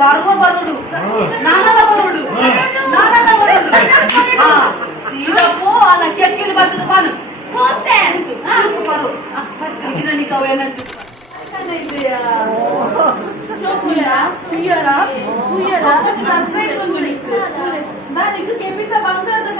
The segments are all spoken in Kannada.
గర్వపరుడు నానలవరుడు నానలవరుడు సీలపు అలా కెక్కిలు బతుకు పను ఇది నీకు అవేనంటు నీకు కెమ్మిత బంగారు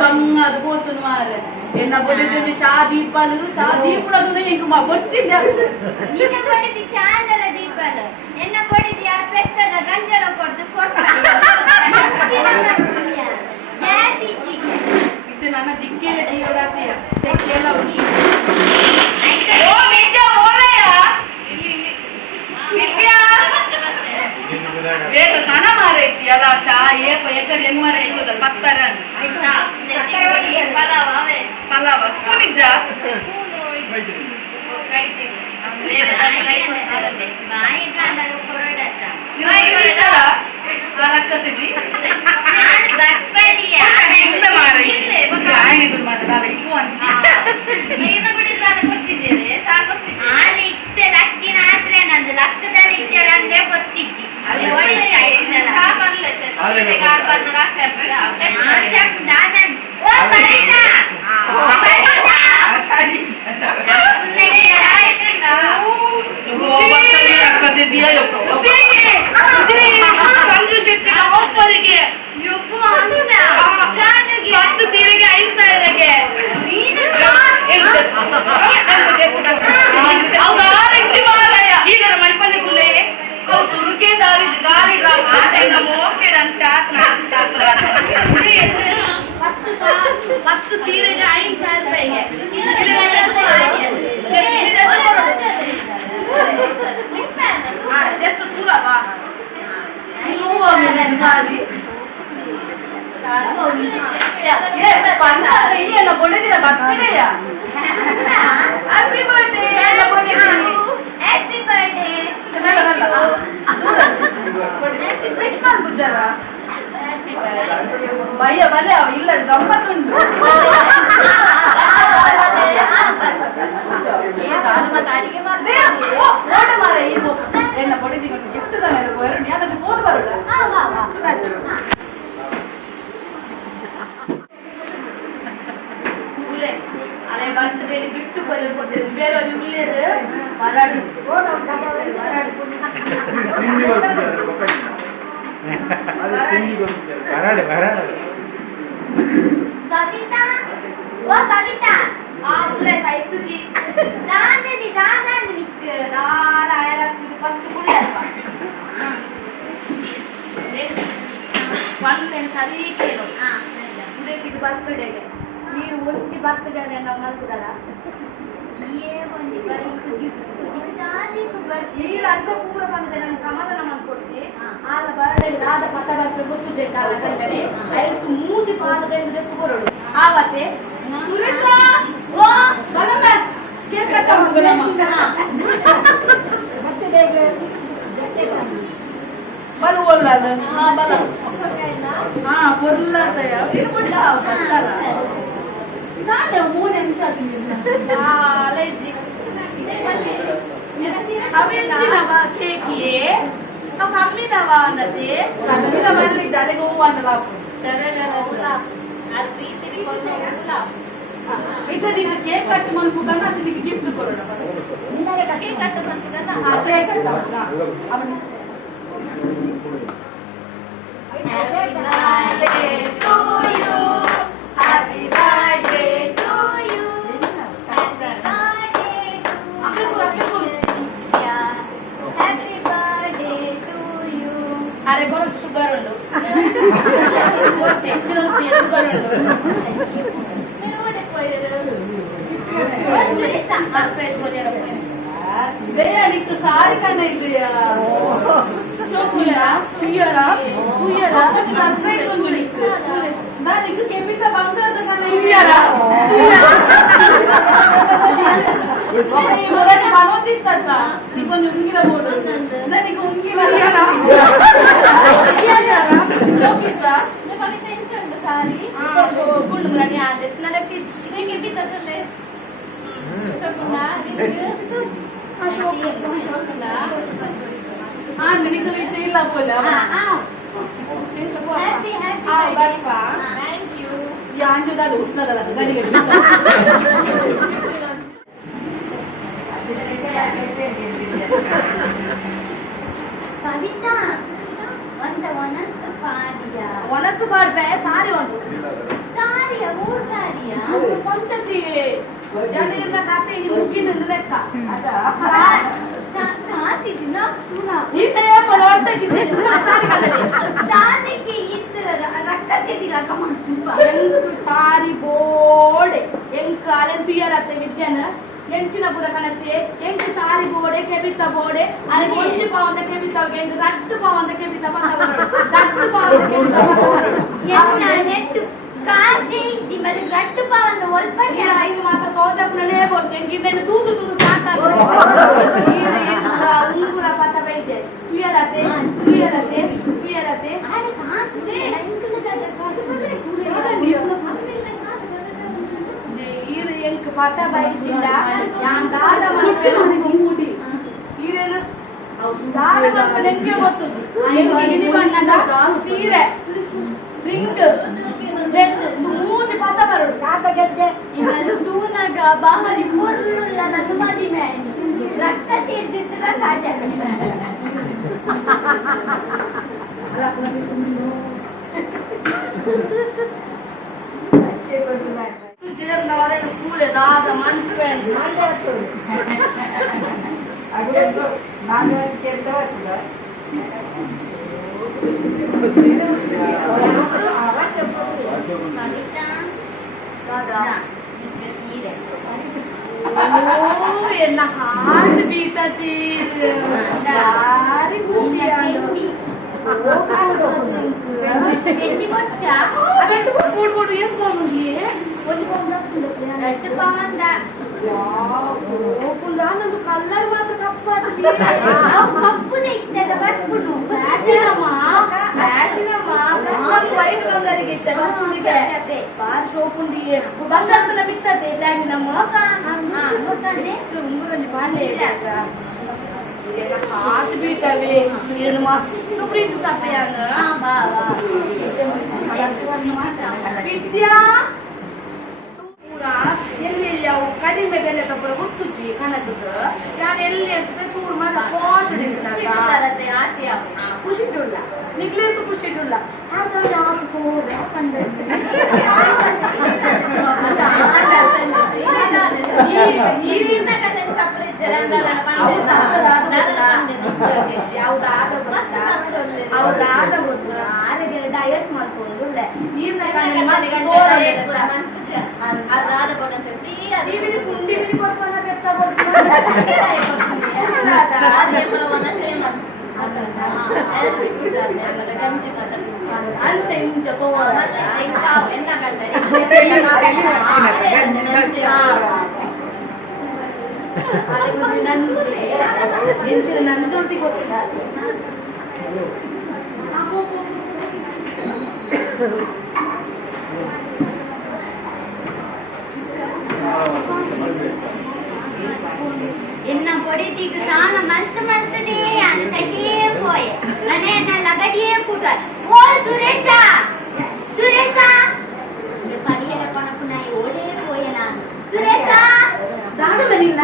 బంగారు పోతున్నారు ఎన్న పొడి చా దీపాలు చా దీపుడు అది ఇంక మాకు వచ్చింది ఇది నన్న దిక్కేల జీవడాతీయ సెక్కేల ఎలా చా ఎక్కడ ఎన్మార పత్తార పలావా స్కూలింగ్ ಭಯ ಬಲೆ ಇಲ್ಲ ಗಮ್ಮತ್ತುಂಟು ಅಡಿಗೆ ಓಡ ಮಾರ ಈ ಎನ್ನ ಪೊಡಿಗೆ ಗಿಫ್ಟ್ ಬರೋಣ ಅದಕ್ಕೆ ಫೋನ್ ಬರೋಣ ಅರೆ ಬರ್ತ್ಡೇ ಗಿಫ್ಟ್ ಕೊಡ್ತೇನೆ ಬೇರೆ ಉಳ್ಳೇದು ಮರಾಡಿ Kavita, oh Kavita, mulai saya tu di, jangan ni, nara era sih pas tu boleh apa? One then sari kilo, udah kita birthday ke, ni undi birthday ni nama tu dah. Ye undi birthday gift, ini birthday. Ini lantai pura mana dengan sama dengan nama korte. ಆದ ಬರ್ಡೇ ಆದ ಪತ್ರಕ್ಕೆ ಗೊತ್ತು ಜೆಟ್ಟಾಗಂದರೆ ಐದು ಮೂಜಿ ಪಾದದ ಎಂದು ಬರೋಡು ಆವತ್ತೆ ಸುರೇಶ ಓ ಬಲಮ್ಮ ಕೇಕ್ ಕಟ್ ಮಾಡೋಣ ಮತ್ತೆ ಬೇಗ ಬರುವಲ್ಲ ಹಾ ಬಲ ಹಾ ಬರಲ್ಲದಯ ಇರ್ಬಿಡ ಬರಲ್ಲ ನಾನೇ ಮೂನೆ ಅನ್ಸಾತೀನಿ ಆ ಅಲೈಜಿ ಅವೆಂಚಿನವ ಕೇಕಿಯೇ family dawa nade family dawa ni jale go wandala adri tiri kono wandala ita dik cake cut manukana adri gift korona nindare cake cut manukana ha cake cut avanu happy birthday to you happy birthday to you happy birthday to you happy अरे बहुत शुगर उंडु बहुत चेंचल शुगर उंडु मैं वो देखो ये बस मेरे साथ सरप्राइज हो जाएगा Dea niku sari kana itu ya. Sokula, Kuyara. surprise undu niku. Nah niku kepita bangga kana Kuyara. Ini mulai manotit tata. Niku ungira bodo. Nah niku ungira. Sokita. Ne pani tension besari. So kun berani ada. Nada kids. Ini kita tele. Sokuna. Niku itu illa bola. Happy birthday. Thank you. Ya anju dah usna dah gadi gadi. Kavita. Vanda vanasapadiya. Vanasapadiya ಸಾರಿ ಒಂದು. ಸಾರಿಯ ಮೂರು ಸಾರಿಯ. ಕೊಂತತಿ. ಜನರೆಲ್ಲ ಕತೆ ಇಲ್ಲಿ ಮುಗಿನಿಂದ ಲೆಕ್ಕ. ಸಾಸಿದಿನ ಸುನ. ಇದೇ ಪರೋಟ ಕಿಸಿನ ಸಾರಿ ಕಲ್ಲಲ್ಲಿ. ಸಾರಿಗೆ ಇತರ ರಕ್ತಕ್ಕೆ ದಿಲಕ ಮಾಡ್ತೀನಿ. ಎಂಕು ಸಾರಿ ಬೋಡೆ. ಎಂಕು ಅಲೆಂತು ಯಾರತ್ತೆ ವಿದ್ಯಾನ. ಎಂಚಿನ ಪುರ ಕಣತೆ ಎಂಟು ಸಾರಿ ಬೋಡೆ ಕೆಬಿತ ಬೋಡೆ ಅಲ್ಲಿ ಒಂದು ಪಾವಂದ ಕೆಬಿತವಗೆ ಎಂಟು ರಟ್ಟು ಪಾವಂದ ಕೆಬಿತ ಬಂದವರು ರಟ್ಟು ಪಾವಂದ ಕೆಬಿತ ಬಂದವರು ನೆಟ್ಟು ಕಾಸೆ ಇದ್ದಿ ಮೇಲೆ ರಟ್ಟು ಪಾವಂದ ಒಲ್ಪಟ್ಟ ಐದು ಮಾತ್ರ ತೋಜಪ್ಪನೇ ಬೋರ್ಚೆ ಎಂಗಿದ್ದೇನೆ ತೂದು ಸಾಕಾಗ್ತದೆ ಉಂಗುರ ಪತ ಬೈದೆ ಕ್ಲಿಯರತೆ ಅರೆ ಕಾಸು ಎಂಕ್ ಪಟ ಬಯಸಿಲ್ಲ ಯಾನ್ ದಾದ ಮಾಡಿ ಈರೇನು ದಾದ ಮಕ್ಕಳು ಎಂಗೆ ಗೊತ್ತುಜಿ ನೀಲಿ ಬಣ್ಣದ ಸೀರೆ ರಿಂಗ್ ಮೂತಿ ಪಟ ಬರೋಡು ಕಾತ ಗೆದ್ದೆ ಇವರು ತೂನಗ ಬಾಹರಿ ಮುಳ್ಳುಲ್ಲ ನನ್ನ ಮದಿಮೆ ರಕ್ತ ಸೇರ್ದಿದ್ರ ಕಾಟ ಚಿರಂದವರೆಲ್ಲ ಕೂಳೆ ದಾದ ಮನ್ಪೆನ್ ಅದೊಂದು ನಾನು ಕೇಳ್ತ ಎಲ್ಲ ಹಾರ್ಟ್ ಬೀತತಿ ಭಾರಿ ಖುಷಿ ನಂದು ಕಲ್ಲರ್ ಮಾತ್ರ ಕಪ್ಪಾಗ್ತದೆ ಕಪ್ಪುದೇ ಇತ್ತದ ಬರ್ಬಿಡು ವೈಟ್ ಕಲರಿಗೆ ಇತ್ತ ಬಾರಿ ಶೋಪುಂಡಿ ಬಂಗಾರದಲ್ಲ ಬಿತ್ತದೆ ಪ್ಲಾಟಿನಮ್ ಉಂಗುರಲ್ಲಿ ಬಾಂಡೆ ಹಾರ್ಟ್ ಬೀಟವೆ ನೀರು ಮಸ್ತು ಪ್ರೀತಿ ಸಪೆಯಾಗ ವಿದ್ಯಾ ಎಲ್ಲಿ ಅವು ಕಡಿಮೆ ಬೆಲೆ ತಪ್ಪರ ಗೊತ್ತುಜ್ಜಿ ಕಣದ್ದು ನಾನು ಎಲ್ಲಿ ಅಂತ ಚೂರು ಮಾಡ ಖುಷಿ ಇಡುಲ್ಲ ನಿಗ್ಲಿರ್ತು ಖುಷಿ ಇಡುಲ್ಲ ಆದ್ರೆ ಯಾಕೆ ಹೋದೆ ಹೌದಾದ ಗೊತ್ತು ಆರೋಗ್ಯ ಡಯಟ್ ಮಾಡ್ಕೊಂಡು ನೀರ್ನ ಕುಂಡಿ ಕೊಡ್ಕೊಂಡ ಅಂಚ ಇಂಚ ನನ್ನ ಜೊತೆ ಗೊತ್ತಿಲ್ಲ என்ன பொடித்திக்கு சாண மல்த்ததே அந்த சட்டியே போய் அண்ணே என்ன லகடியே கூட்டார் ஓ சுரேஷா இந்த பரியர பணப்பு நான் ஓடே போய் நான் சுரேஷா ದಾಗದ ನಿನ್ನ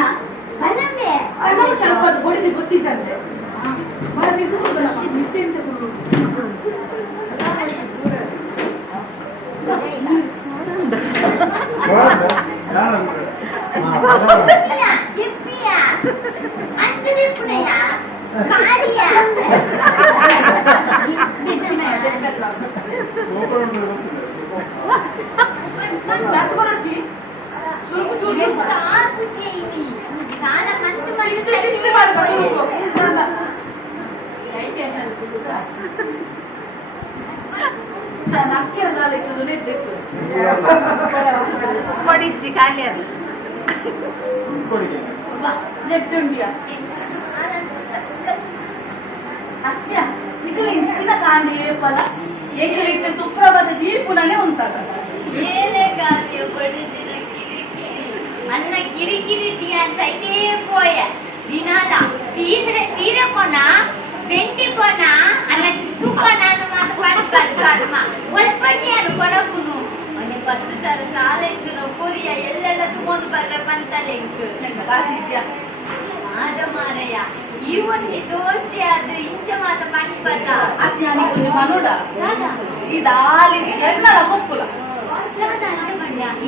ಬಲ್ಲಂದೆ ಅಣ್ಣ ಸ್ವಲ್ಪ ಹೊಡಿದಿ ಗೊತ್ತಿಚ್ಚಂತೆ ಬನ್ನಿ ಕೂತ್ಕೊಳ್ಳ ನಿತ್ಯಂಚ ಖಾಲಿ ಅದು చెప్తుండియా అత్య ఇక్కడ ఇచ్చిన కాండి పల ఏకైతే సుప్రభాత దీపుననే ఉంటారు ఏనే కాదు పడిదిన కిరికిరి అన్న కిరికిరి దియాన్స్ అయితే పోయే దినాల సీర కొనా వెంటి కొనా అన్న తుకొనాను మాత పడతారు కర్మ ఒల్పటి అను కొనకును అని పట్టుతారు కాలెక్కును కొరియా ఎల్లెల్ల తుమోదు బర్ర పంతలెంకు కాసిజ్యా ಆದ ಮಾರಯ್ಯ ಈ ಒಂದು ದೋಸ್ತಿ ಆದ್ರೆ ಇಂಚ ಮಾತ ಪಂಡ್ಬಲ್ಲ ಅತ್ಯಾನಿ ಕೊಂಚ ಮನುಡ ಇದಾಲಿ ಎನ್ನಲ ಮುಕ್ಕುಲ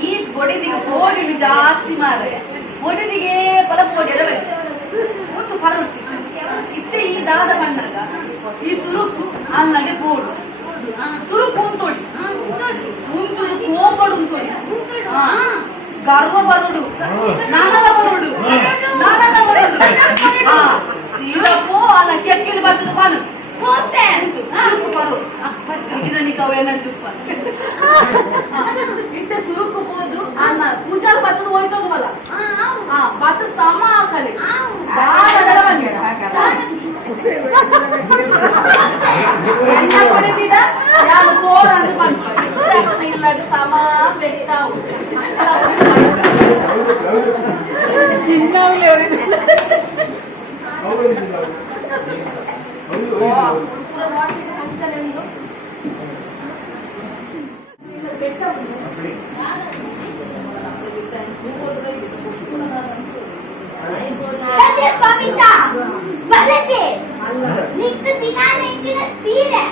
ಈ ಬೊಡಿದಿಗೆ ಪೋಡಿಲಿ ಜಾಸ್ತಿ ಮಾರಯ್ಯ ಬೊಡಿದಿಗೆ ಪಲ ಪೋಡಿ ಅದ ಒಂದು ಪರುಚಿ ಇತ್ತೆ ಈ ದಾದ ಮಣ್ಣಾಗ ಈ ಸುರುಕು ಅನ್ನಗೆ ಪೋಡು ಸುರುಕು ಉಂಟೋಡಿ ಉಂಟುಡು ಕೋಪಡು ಉಂಟೋಡಿ ಗರ್ವ ಬರುಡು ನಾನದ ಬರುಡು ನಾನದ ಬರುಡು ಸೀಲಪ್ಪು ಅಲ್ಲ ಕೆಕ್ಕಿಲಿ ಬರ್ತದೆ ಪಾನು ಹೋತೆ ಬರು ಈಗ ನೀನು ಅವೇನ ಚುಪ್ಪ ಇತ್ತೆ ಸುರುಕು ಹೋದು ಅಲ್ಲ ಪೂಜಾಲ್ ಬರ್ತದೆ ಹೋಯ್ತೋಗವಲ್ಲ ಬತ್ತ ಸಮ ಹಾಕಲಿ ಬಾಳ ಬರವಲ್ಲ ಎನ್ನ ಪಡೆದಿದ ಯಾರು ತೋರನ್ನು ಬಂತು ಇಲ್ಲದ ಸಮ ಬೆಟ್ಟಾವು ಚಿನ್ನವಲ್ಲಿ ಅವರಿದೆ ಪವಿತ್ರ ಬಲ್ಲದೆ ನಿಂತ ದಿನಾಲ ಇಂದಿನ ಸೀರೆ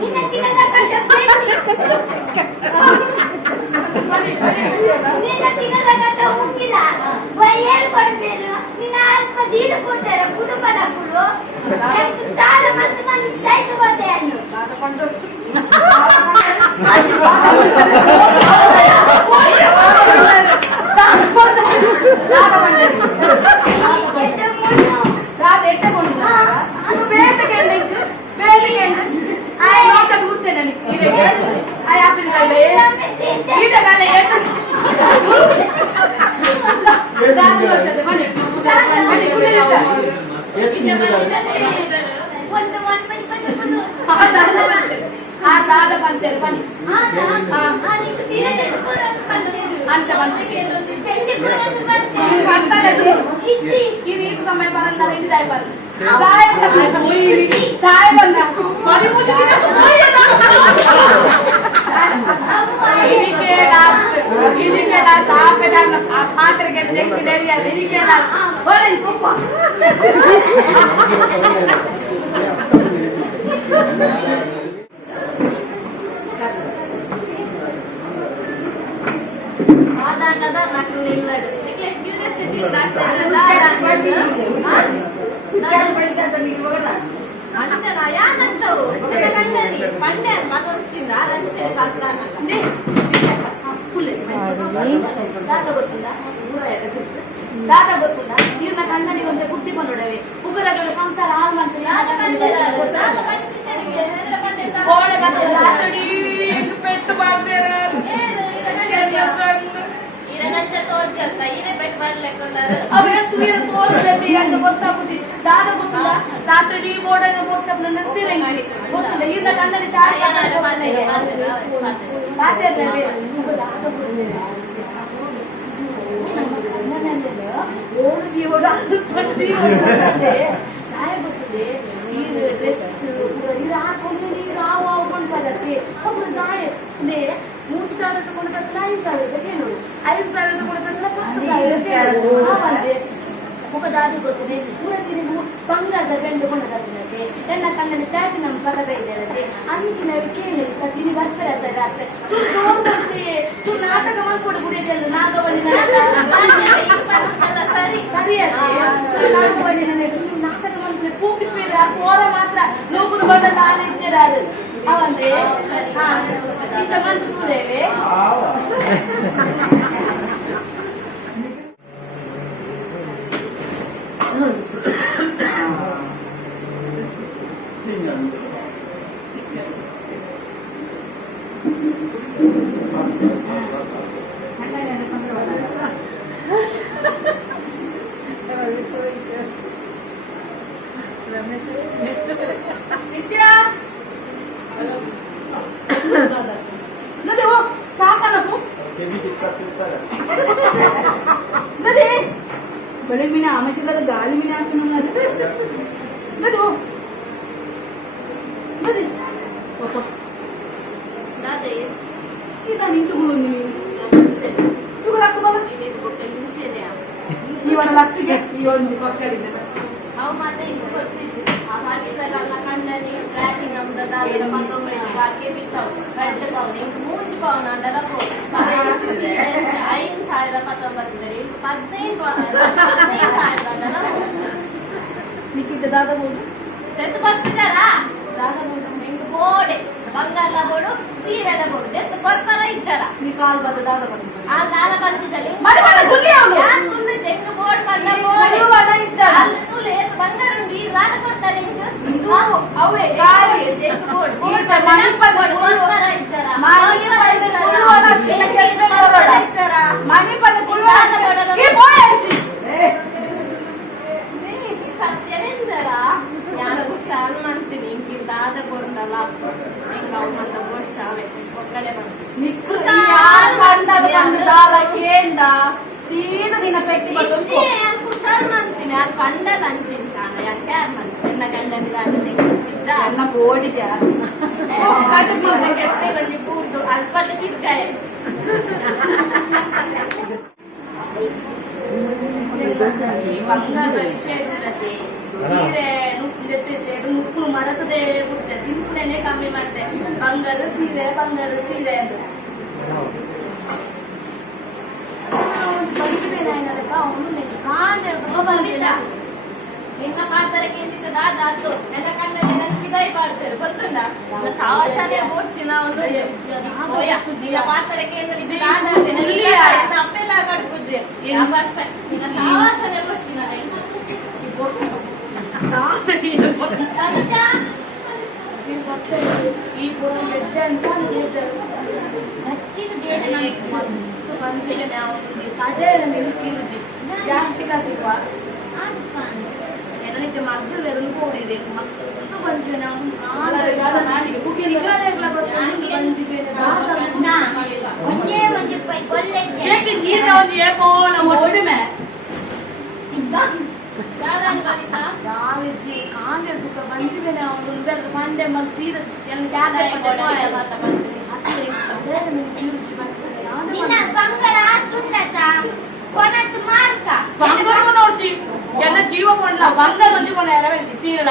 ನಿನ್ನ ತಿನ್ನಲ್ಲ ಕಂಡ ನಿನ್ನ ತಿನ್ನಲ್ಲ ಕಂಡ ಹುಟ್ಟಿಲ್ಲ ವಯ್ಯರು ಕೊಡಬೇರು ನಿನ್ನ ಆತ್ಮ ದೀನ ಕೊಡ್ತಾರೆ ಕುಟುಂಬದಗಳು ಸಾಲ ಮತ್ತು ಮಂದಿ ಸೈತ ಹೋದೆ ಅನ್ನು समय पर దాదా ಗೊತ್ತುಂಟಾ ನೀವು ನನ್ನ ಅಣ್ಣನಿಗೆ ಒಂದು ಬುದ್ಧಿ ಬಂದೊಡವೆ ಉಗುರಗಳ ಸಂಸಾರ ಹಾಳು ಮಾಡ್ತೀನಿ ಗೋಡೆ ಬಂದಡಿ ಪೆಟ್ಟು ಮಾಡ್ತೇವೆ ಅವೇನು ತುಗಿದ ತೋರಿಸಿ ಅಂತ ಗೊತ್ತಾಗುತ್ತಿ ದಾದ ಗೊತ್ತಿಲ್ಲ ರಾತ್ರಿ ಬೋರ್ಡ್ ಮೋರ್ಚಪ್ ನಂತಿರ ಗೊತ್ತಿಲ್ಲ ಈಗ ಕಣ್ಣಲ್ಲಿ ಚಾಡಿ ಓಡು ಜೀವನ ಗೊತ್ತಿದೆ ಈ ಡ್ರೆಸ್ ಇದು ಹಾಕೊಂಡು ನೀರು ಹಾವು ಕೊಂಡ್ಬಲ್ಲತ್ತೆ ಒಬ್ರು ನಾಯ 3,000 ತಗೊಂಡ 5,000 ಕೇಳೋದು 5,000 ತಗೊಂಡ 10,000 ಮುಖದಾದಿ ಗೊತ್ತಿದೆ ಊರಗಿರಿಗೂ ಬಂಗಾರದ ಗಂಡು ಕೊಂಡದಕ್ಕೆ ನನ್ನ ಕಣ್ಣಲ್ಲಿ ಟ್ಯಾಪಿ ನಮ್ಮ ಪದಕ ಇದ್ದೇವೆ ಅಂಚಿನ ಕೇಳಿ ಸತಿನಿ ಬರ್ತಾರೆ ರಾತ್ರಿ ಚೂರು ನಾಟಕ ಮಾಡ್ಕೊಡು ಗುಡಿಯಲ್ಲ ನಾಗವಲ್ಲಿ ಸರಿ ಸರಿಯಾಗಿ ನಾಗವಲ್ಲಿ ನಾಟಕ ಮಾಡ್ತಾರೆ ಪೂಪಿ ಪೇರೆ ಆ ಕೋಲ ಮಾತ್ರ ನೂಗುದು ಬಣ್ಣ ತಾನೇ ಇಚ್ಚಿರಾರು ಅವಂದ್ರೆ ಇಂಥ ಬಂದು ಕೂರೇವೆ Hãy subscribe cho kênh Ghiền Mì Gõ để không bỏ lỡ ನಿತ್ಯ ನದಿ ಸಾಕನಪ್ಪು ನದಿ ಬಳೆ ಮೀನ ಆಮೇಲೆ ಗಾಳಿ ಮೀನ ಹಾಕ್ತಾನ ನದಿ ನದಿ ಈಗ ನಿಂತುಗಳು ನೀವು ಹಾಕಬಲ್ಲ ಈ ಒಂದು ಲಕ್ಷಗೆ ಈ ಒಂದು ಮಕ್ಕಳಿದ್ದಲ್ಲ ಅವು ಮತ್ತೆ ಇದು ಗೊತ್ತಿತ್ತು ಆ ಹಾಲಿಸಲ್ಲ ಕಂಡನಿ ಪ್ಲಾಟಿನಮ್ ದಾದರ ಮತ್ತೊಮ್ಮೆ ಬಾಕಿ ಬಿತ್ತವು ಕಡ್ಲೆಕಾವು ನಿಂಗೆ ಮೂಜಿ ಪಾವನ ಅಂದಲ್ಲ ಅದೇ 5,019 15,000 ಅಂದಲ್ಲ ನಿಕ್ಕಿದ್ದ ದಾದ ಬೋದು ತೆತ್ತು ಕೊಡ್ತಿದ್ದಾರಾ ದಾದ ಬೋದು ನಿಂಗೆ ಬೋಡೆ ಬಂಗಾರ ಬೋಡು ಸೀರೆದ ಬೋಡು ತೆತ್ತು ಕೊಡ್ತಾರ ಇಚ್ಚಾರ ನೀ ಕಾಲ್ ಬದ ದಾದ ಬಂದು ಆ ಲಾಲ ಬಂದಿದ್ದಲ್ಲಿ ಮನೆ ಮನೆ ಗುಲ್ಲಿ ಅವನು ಯಾರು ತುಲ್ಲು ತೆಂಗು ಬೋರ್ಡ್ ಬಂದ ಬೋಡೆ ಬಡ ಇಚ್ಚಾರ ಅಲ್ಲಿ ತುಲ್ಲು ಎತ್ತು ಬಂಗಾರ ಉಂಟು ಈ ಲಾಲ ಕೊಡ್ತಾರೆ ಇಂದು ಇದು ಅವೇ ಗಾಳಿ ತೆಂಗು ಬೋರ್ಡ್ ಈಗ ಮನೆ ಪದ ಕೊಡ್ತಾರ ಇಚ್ಚಾರ ಮನೆ ಪದ ಕುಳ್ಳುವನ ಕೆಲ್ಸ ಬರೋಣ ಮನೆ ಪದ ಕುಳ್ಳುವನ ಈ ಬೋಯ ಹಚ್ಚಿ ಸತ್ಯನೆಂದರ ಯಾರು ಸಲ್ಮಂತೀನಿ ಇಂಕಿಂದಾದ ಬೋರ್ಡಲ್ಲ ಹೆಂಗ ಅವನಂತ ಬೋರ್ಡ್ ಚಾವೆ ಒಕ್ಕಡೆ ಬಂದು ನಿಕ್ಕು ಯಾರು ಬಂದಾಗ ಬಂದು ದಾಲ ಕೇಂಡ ಸೀದಾ ನಿನ್ನ ಪೆಟ್ಟಿ ಬಂದು ಯಾರು ಸಲ್ಮಂತೀನಿ ಅದು ಪಂಡದ ಅಂಚಿಂಚಾಣ ಯಾಕೆ ಯಾರು ಮಂತ್ ಎನ್ನ ಗಂಡನಿಗಾದ ಗೊತ್ತಿದ್ದ ನನ್ನ ಬೋಡಿಗೆ ಬಂದು ಕೂರ್ದು ಅಲ್ಪದ ತಿರ್ಗಾಯ ಈ ಬಂಗಾರದ ವಿಷಯ ಇರ್ತದೆ ಸೀರೆ ನುಪ್ಪು ಸೇಡು ನುಪ್ಪು ಮರತದೆ ಬಿಡ್ತೆ ತಿಂಪ್ಲೇನೆ ಕಮ್ಮಿ ಮಾಡ್ತೆ ಬಂಗಾರ ಸೀರೆ ಅಂತ ಬಂದಿದ್ದೇನೆ ಅವನು ಕಾಂಡ ಬಂದಿದ್ದ ನಿನ್ನ ಪಾತ್ರೆ ಕೇಂದ್ರಿತದಾದ್ದು ನನ್ನ ಕಣ್ಣಲ್ಲಿ ನನಗೆ ಪಾಡ್ತಾರೆ ಗೊತ್ತುಂಡ ಸಾವಸಾನೆ ಓಡಿಸಿ ನಾವು ಪಾತ್ರೆ ಕೇಂದ್ರ ಅಪ್ಪೆಲ್ಲ ಕಟ್ಬಿದ್ದೆ ಸಾವಸಾನೆ ಓಡಿಸಿ ಈ ಗೆದ್ದೆ ಅಂತ ಮಸ್ತ್ ಪಂಚಿಗೆ ನಾವು ಅದೇ ನಿಲ್ಕಿರುದು ಜಾಸ್ತಿ ಕಾದಿಲ್ವಾ ನನಗೆ ಮದ್ದು ಎರಡು ಹೋಗಿದೆ ಮಸ್ತ್ ಪಂಚಿಗೆ ನಾವು ಮಂಡೆ ಮಗ್ ಸೀರೆ ನೋಡ್ಸಿ ಎಲ್ಲ ಜೀವ ಕೊಂಡ್ಲ ಬಂಗಾರ ಹೊಂದಿಕೊಂಡ ಸೀರೆಲ್ಲ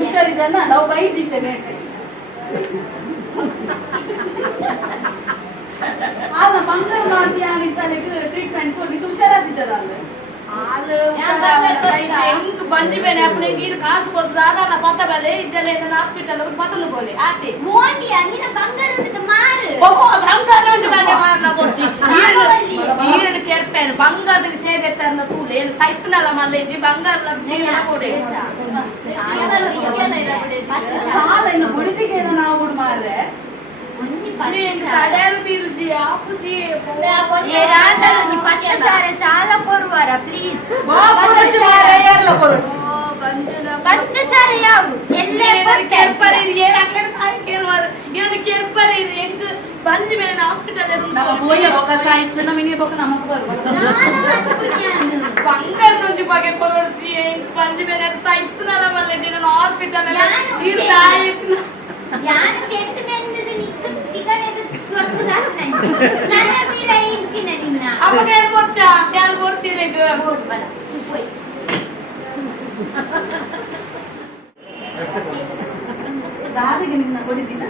ಹುಷಾರಿದ್ದನ್ನ ನಾವು ಬೈದಿದ್ದೇನೆ ಅಲ್ಲ ಬಂಗಾರ ಮಾಡ್ತೀಯ ಟ್ರೀಟ್ಮೆಂಟ್ ಕೊಡ್ಲಿಕ್ಕೆ ಹುಷಾರಾಗಿದ್ದಾರಲ್ಲ ಎಂಟು ಬಂಜಿ ಬೇನೆ ಅಪ್ಪನ ನೀರು ಕಾಸು ಕೊಡ್ತದ ಅದಲ್ಲ ಪತ್ತ ಬೆಲೆ ಇದ್ದಲ್ಲ ಹಾಸ್ಪಿಟಲ್ ಪತ್ತಲು ಬೋಲೆ ಆತೆ ಈರನ್ನು ಕೆರ್ಪೇನು ಬಂಗಾರದಲ್ಲಿ ಸೇರಿರ್ತಾರ ತೂಲೆ ಏನು ಸೈತ್ನಲ್ಲ ಮಲ್ಲ ಇಜ್ಜಿ ಬಂಗಾರ ಕೊಡೆ ಸಾಲ ಇನ್ನು ಬುಡಿದಿಗೆ ನಾವು ಮಾರ್ರೆ ಕಡೆಯಲ್ಲಿ ಬೀರುಜಿ ಆಪುಜಿ ಸಾಲ ಕೊಡುವಾರ ಪ್ಲೀಸ್ ಪತ್ತು ಸಾರ ಯಾವು ಎಲ್ಲೇ ಬಂದ ಮೇಲೆ ಹಾಸ್ಪಿಟಲ್ ಬಂಗಾರ ನುಂಜಿ ಬಗ್ಗೆ ಕೊರಡ್ಸಿ ಬಂದ ಮೇಲೆ ಸೈತ್ನಲ್ಲ ಮಲ್ಲ ಹಾಸ್ಪಿಟಲ್ ಯಾನು ಕೆಟ್ಟು ಬೆಂದದು ನಿಕ್ಕು ತಿಗನೆದು ತೊಟ್ಟುದಾರು ನನ್ನ ಮೀರ ಇಂಚಿನ ನಿನ್ನ ಅವಾಗ ಏನು ಕೊಡ್ಚಾ ಏನು ಕೊಡ್ತೀರಿ ಬೋರ್ಡ್ ಬಲ ಹೋಯ್ ದಾದಿಗೆ ನಿನ್ನ ಕೊಡಿದಿನ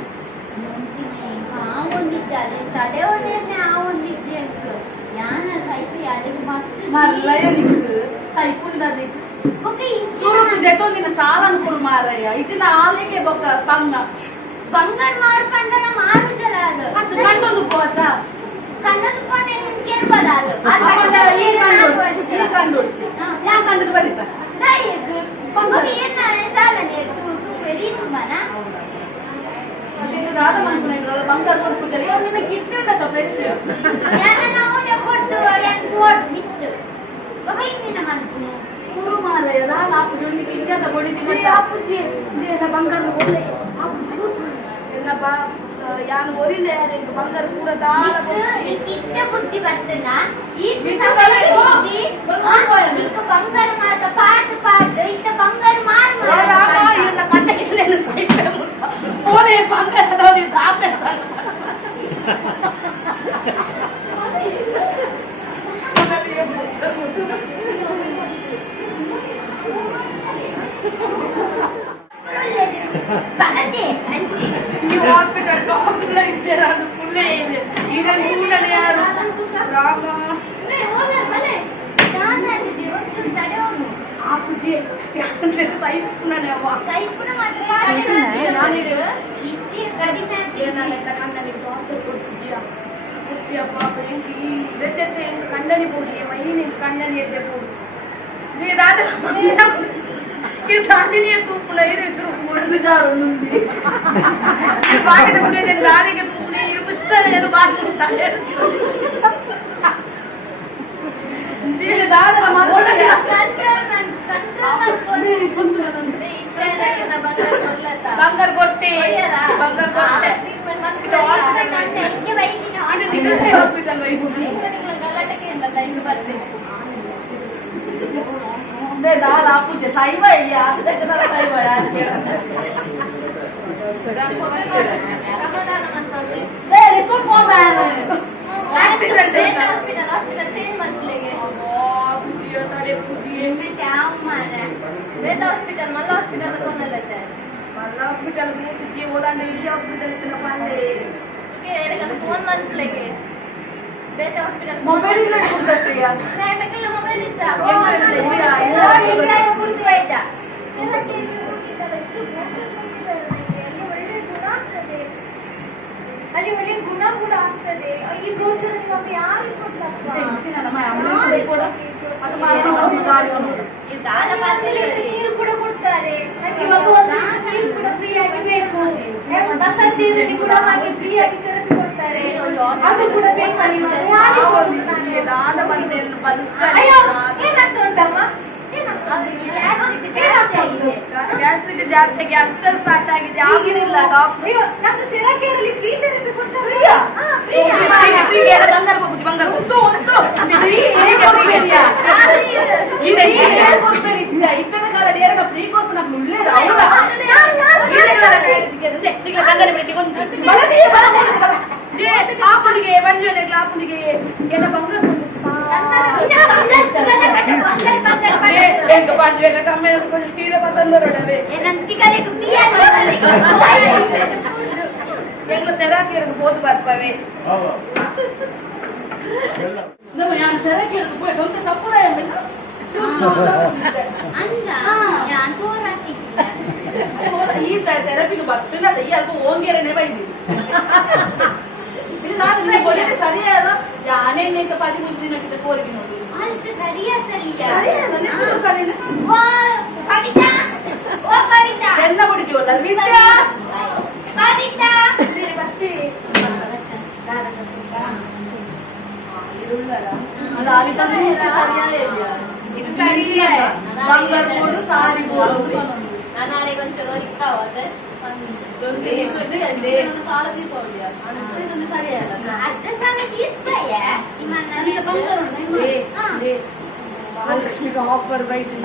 ಒಂದಿದ್ದಾರೆ ತಡೆ ಒಂದೇ ಒಂದಿದ್ದೆ ಅಂತ ಯಾನ ಸೈಪು ಯಾರಿಗೆ ಮಸ್ತ್ ಮಲ್ಲಯ್ಯ ನಿಂಕು ಸೈಪುಂಡದಿಕ್ ಸುರುಕು ಜೆತೊಂದಿನ ಸಾಲನ್ ಕುರು ಮಾರಯ್ಯ ಇಜಿನ ಆಲಿಗೆ ಬೊಕ್ಕ ಪಂಗ ಬಂಗಾರ ಮಾರ್ಪಂಡನ ಮಾರುಜಲ ಅದು ಅದು ಕಂಡೊಂದು ಪೋತ ಕಣ್ಣದು ಪೊಣ್ಣೆ ಕೇಳ್ಬೋದ ಅದು ಈ ಕಂಡು ಯಾ ಕಂಡು ಬಲಿಪ ದಯಗ್ ಓಕೆ ಏನ ಸಾಲನೆ ರೀತು ಮನ ಅದಿನ ದಾದ ಮನ್ಕೊಂಡ್ರಲ್ಲ ಬಂಗಾರ ಕೊಡ್ತಿದ್ದಾರೆ ಅವನಿನ ಗಿಫ್ಟ್ ಉಂಟತ ಫ್ರೆಶ್ ಯಾನ ನಾವು ಕೊಡ್ತು ಯಾನ್ ಬೋರ್ಡ್ ನಿತ್ತು ಓಕೆ ಇಂದಿನ ಮನ್ಕು ಕುರು ಮಾರಯ್ಯ ಇಂಜಾತ ಬಡಿದಿನ ಅಪ್ಪುಜಿ ಎಲ್ಲ ಬಂಗಾರ ಒಳ್ಳೆ ಅಪ್ಪುಜಿ ಎಲ್ಲ ಯಾನು ಒರಿಲೆ ಬಂಗಾರ ಪೂರ ದಾಲ ಇತ್ತ ಬುದ್ಧಿ ಬರ್ತನ ಈ ಇತ್ತ ಬರ್ತನ? ಇಕ್ಕ ಬಂಗಾರ ಮಾತ ಪಾಟ್ ಪಾಟ್ ಇತ್ತ ಬಂಗಾರ ಮಾರ್ ಎಲ್ಲ ಕಟ್ಟೆಲ್ಲ ಸೈಡ್ ಓಲೆ ಬಂಗಾರ ನೋಡಿ ಜಾತೆ ಸಣ್ಣ ಬರದೆ ಅಂತಿ ನೀವು ಹಾಸ್ಪಿಟಲ್ ಡಾಕ್ಟರ್ ಇದ್ದೀರಾ ಅದು ಫುಲ್ ಇದೆ ಇದನ್ನು ಕೂಡಲೇ ಯಾರು ರಾಮ ಲೇ ಓಲೆ ಬಲೆ ನಾನು ಅಂತಿದ್ದೆ ಒಂದು ತಡೆ ಅವನು ಆಪುಜಿ ಅಂತ ಸೈಪುನನೇ ಅವ ಸೈಪುನ ಮಾತ್ರ ನಾನಿದೆ ಇಚ್ಚಿ ಕಡಿಮೆ ಏನಾಲೆ ಕಣ್ಣನಿ ಟಾರ್ಚರ್ ಕೊಡ್ತಿದ್ಯಾ ಕುಚ್ಚಿಯ ಪಾಪ ಎಂಕಿ ಬೆಟ್ಟೆ ಎಂಕ ಕಣ್ಣನಿ ಪೋಡಿ ಮೈನ್ ಎಂಕ ಕಣ್ಣನಿ ಎದ್ದೆ ಪೋಡಿ ನೀ ರಾದ ಈ ಸಾಧಿನಿಯ ತೂಪುನ ಇರಿಚರು ಮುಡಿದಾರು ನುಂದಿ ಬಾಗಿದ ಮುಂದೆ ರಾದಿಗೆ ತೂಪುನ ಈ ಪುಸ್ತಕವನ್ನು ಬಾಗಿಡ್ತಾರೆ ದಾದರ ಮಾತ್ರ ಬಂಗಾರ ಕೊಟ್ಟೆ ಬಂಗಾರ ಕೊಟ್ಟೆ ಹಾಸ್ಪಿಟಲ್ ದಾಲ್ ಆಪುಜೆ ಸೈವ ಅಯ್ಯ ಸೈವ ರಿಪೋರ್ಟ್ ಮೊಬೈಲ್ ಹಾಸ್ಪಿಟಲ್ ಓಡಾಂಡ ಇಲ್ಲಿ ಹಾಸ್ಪಿಟಲ್ ಫೋನ್ ಮಾಡ್ಲಿಕ್ಕೆ ಬೇರೆ ಹಾಸ್ಪಿಟಲ್ ಮೊಬೈಲ್ ಇಲ್ಲ ಕೊಡ್ಬೇಕ್ರಿಯಾ ಮೊಬೈಲ್ ಇಚ್ಚಾ ಅಲ್ಲಿ ಒಳ್ಳೆ ಗುಣ ಕೂಡ ಆಗ್ತದೆ ಈ ಬ್ರೋಚರ್ ನಮಗೆ ಯಾರು ನೀರು ಕೂಡ ಕೊಡ್ತಾರೆ ಇವಾಗ ನೀರು ಕೂಡ ಫ್ರೀ ಆಗಿ ಬೇಕು ಮಸಾಜ್ ನೀರಲ್ಲಿ ಕೂಡ ಹಾಗೆ ಫ್ರೀ ಆಗಿ ಥೆರಪಿ ಕೊಡ್ತಾರೆ ಅದು ಕೂಡ ಬೇಕಾ ನಿಮಗೆ ಅಯ್ಯೋ ಏನಾಗ್ತಾ ಉಂಟಮ್ಮ ಗ್ಯಾಸ್ಟ್ರಿಕ್ ಜಾಸ್ತಿ ಆಗಿ ಅಲ್ಸರ್ ಸ್ಟಾರ್ಟ್ ಆಗಿದೆ ಆಗಿರಲಿಲ್ಲ ಡಾಕ್ಟರ್ ಅಯ್ಯೋ ನಮ್ಮ ಸೆರಾಕೇರಲ್ಲಿ ಫ್ರೀ ಥೆರಪಿ ಕೊಡ್ತಾರೆ ಬಂಗಾರ ಹೋಗುದು ಬಂಗಾರ ಇத்தனை கால நேரம் நான் ஃப்ரீ கோர்ஸ் நான் உள்ளே ಆಪುನಿಗೆ ಬಂಜೋನೆ ಆಪುನಿಗೆ ಎಲ್ಲ ಬಂಗಾರ ಬಂಜೋನೆ ಕಮ್ಮಿ ಕೊಂಚ ಸೀರೆ ಬಂದೋಡವೆ ಎಂಗ್ಳು ಸೆರಾಕಿಯರಿಗೆ ಹೋದು ಬರ್ಪವೆ நம்ம யான் செரக்கிருக்கு போய் கொஞ்சம் சப்புரா என்ன ಈ ಥೆರಪಿಗೆ ಬರ್ತಿಲ್ಲ ಅದ ಈ ಅಲ್ಪ ಓಂಗೇರನೆ ಬೈದಿ ಇದು ನಾನು ನಿನ್ನ ಕೊನೆಗೆ ಸರಿಯಾದ ಯಾನೇನೆ ಅಂತ ಪದಿ ಮುದ್ದಿನ ಕಿತ ಕೋರಿಗೆ ನೋಡಿ ಎನ್ನ ಬಿಡಿದೀವಲ್ಲ ವಿದ್ಯಾ ಅಲ್ಲ ಅಲ್ಲಿ ತಂದು ಸರಿಯಾದ ಇದು ಸರಿಯಾ ಬಂಗಾರ ಬೋಡು ಸಾರಿ ಬೋಡು ಸಾಲ ತೀರ್ಕೋದ್ಯಾ ಇದೊಂದು ಸರಿಯಲ್ಲ ಮಹಾಲಕ್ಷ್ಮಿಗೆ ಆಫರ್ ಬೈತಿ